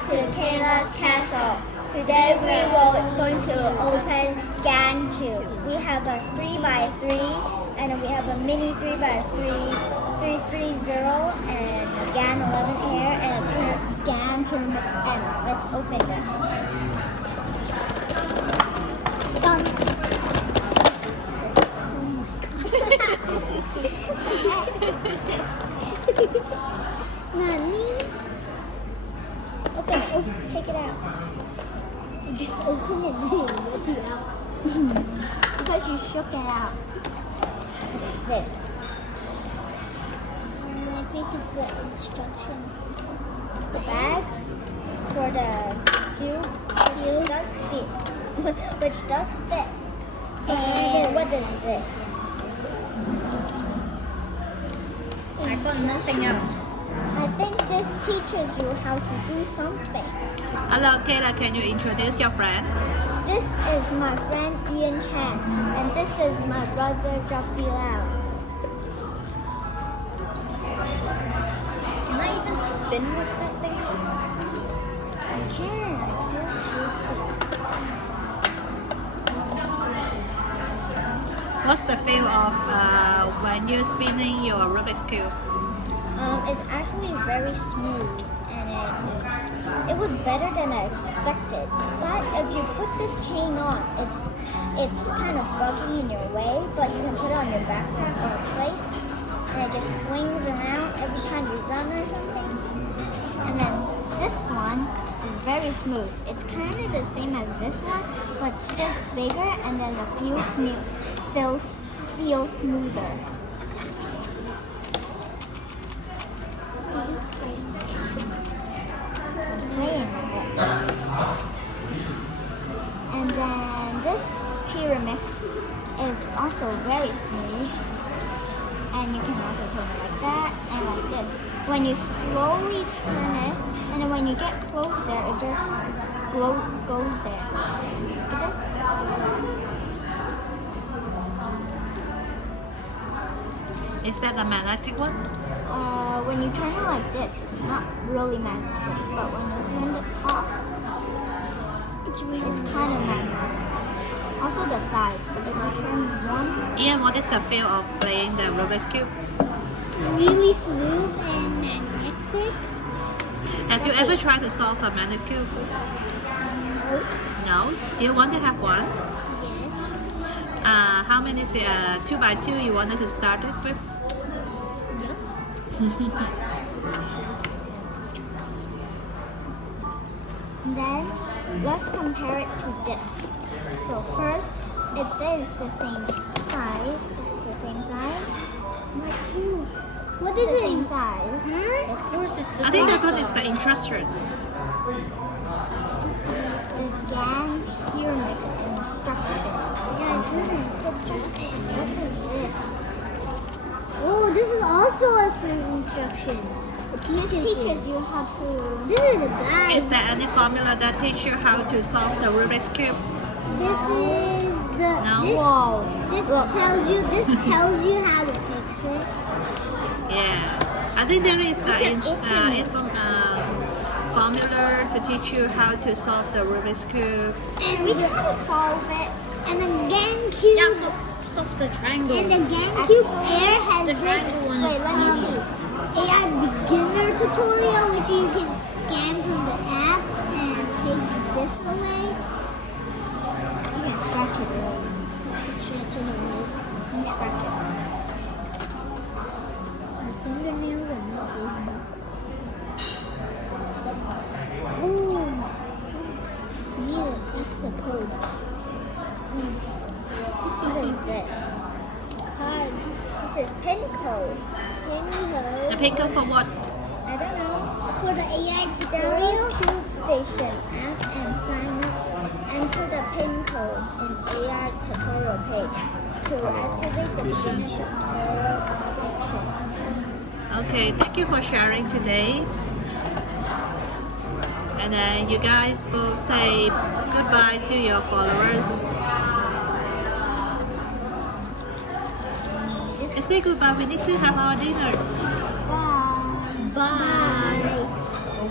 back to Kayla's castle. Today we are going to open GAN cube. We have a 3x3 and we have a mini 3x3, 330 and a GAN 11 air and a GAN pyramid N. Let's open them. Done. Nani? Open it. Oh, take it out. You just open it and let it out. Because you shook it out. What's this? I think it's the instruction. The bag for the tube, which does fit. Which does fit. And what is this? I got nothing else. I think this teaches you how to do something. Hello, Kayla. Can you introduce your friend? This is my friend Ian Chan, and this is my brother Jeffrey Lau. Can I even spin with this thing? I can. What's the feel of when you're spinning your Rubik's Cube? It's actually very smooth, and it was better than I expected. But if you put this chain on, it's kind of bugging in your way. But you can put it on your backpack or a place, and it just swings around every time you run or something. And then this one is very smooth. It's kind of the same as this one, but it's just bigger, and then the feel smoother. And then this pyramid is also very smooth, and you can also turn it like that and like this. When you slowly turn it, and then when you get close there, it just goes there. Look at this. Is that the magnetic one? When you turn it like this, it's not really magnetic, but when you turn the top, it's kind of magnetic. Also the sides, but if you turn one, Ian, what is the feel of playing the Rubik's Cube? really smooth and magnetic. Have you ever tried to solve a magnetic cube? No? Do you want to have one? Yes. How many 2x2 you wanted to start it with? Then let's compare it to this. So first, it is the same size. It's the same size. My cube. What is the same size? Of course, it's the I think that same one is the instruction. The GAN pyramid instructions. Yeah, it is instructions. What is this? Oh, this is also instructions. This teaches you how to. This is the guide. Is there any formula that teach you how to solve the Rubik's Cube? This is the. No? This, Whoa. this tells you how to fix it. Yeah. I think there is the formula to teach you how to solve the Rubik's Cube. And We try to solve it. and the GameCube. Yeah, solve the triangle. And the GameCube Air has The this triangle one is Wait, let me see. AI beginner tutorial, which you can scan from the app and take this away. You can scratch it. Stretch it away. You scratch it. My fingernails are not big enough. Ooh. You need to take the code. What is this? Card. This is pin code. The pin code for what? I don't know. For the AI Download tutorial. Cube Station app and sign up. Enter the pin code in AI tutorial page to activate the beginner tutorial function. Okay, thank you for sharing today. And then you guys both say goodbye to your followers. Just Say goodbye, we need to have our dinner. bye. Bye.